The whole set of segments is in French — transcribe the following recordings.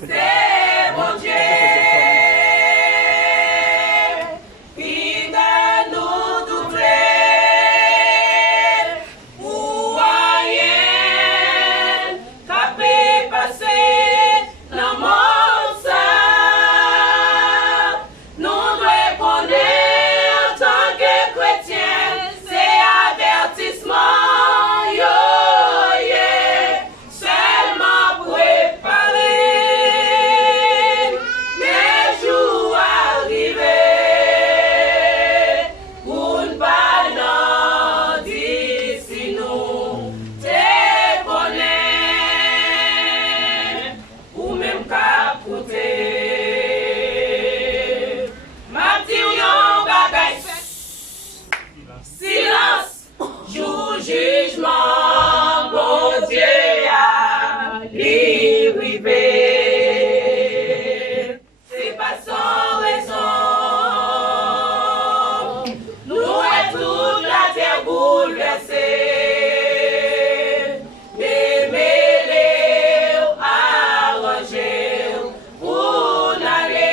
C'est mon Dieu qui va nous doubler ou rien qu'a pu passer dans mon sang. Nous devons connaître en tant que chrétiens, c'est avertissement. Silence, jour jugement, bon Dieu a arrivé. C'est pas sans raison. Nous est toute la terre bouleversée. Démêlés, arrangés, pour n'aller.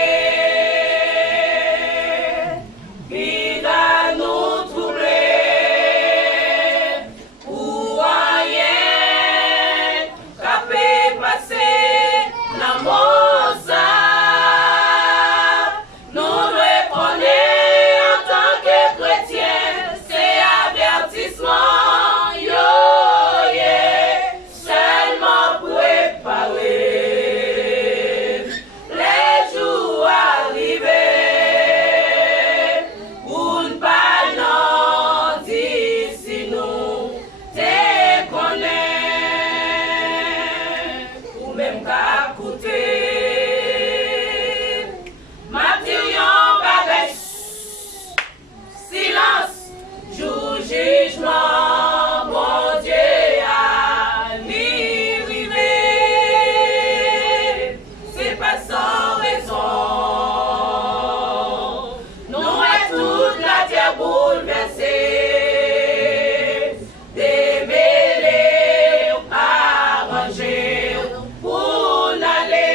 Silence, jour jugement, mon Dieu a arrivé. C'est pas sans raison. Nous est toute la terre bouleversée. Démêlés, arrangés, pour n'aller.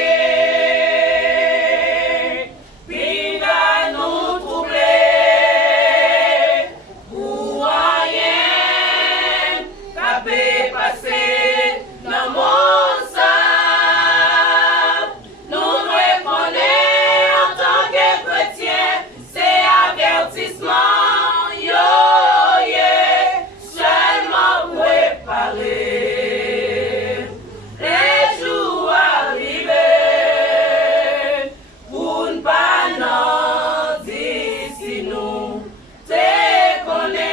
Passer dans mon sang. Nous devons connaître en tant que chrétiens, c'est avertissement. Yo, yeah, seulement préparer les jours arrivés pour ne pas nous d'ici nous te connaître.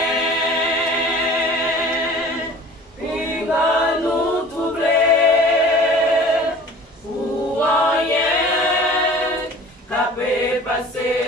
Passer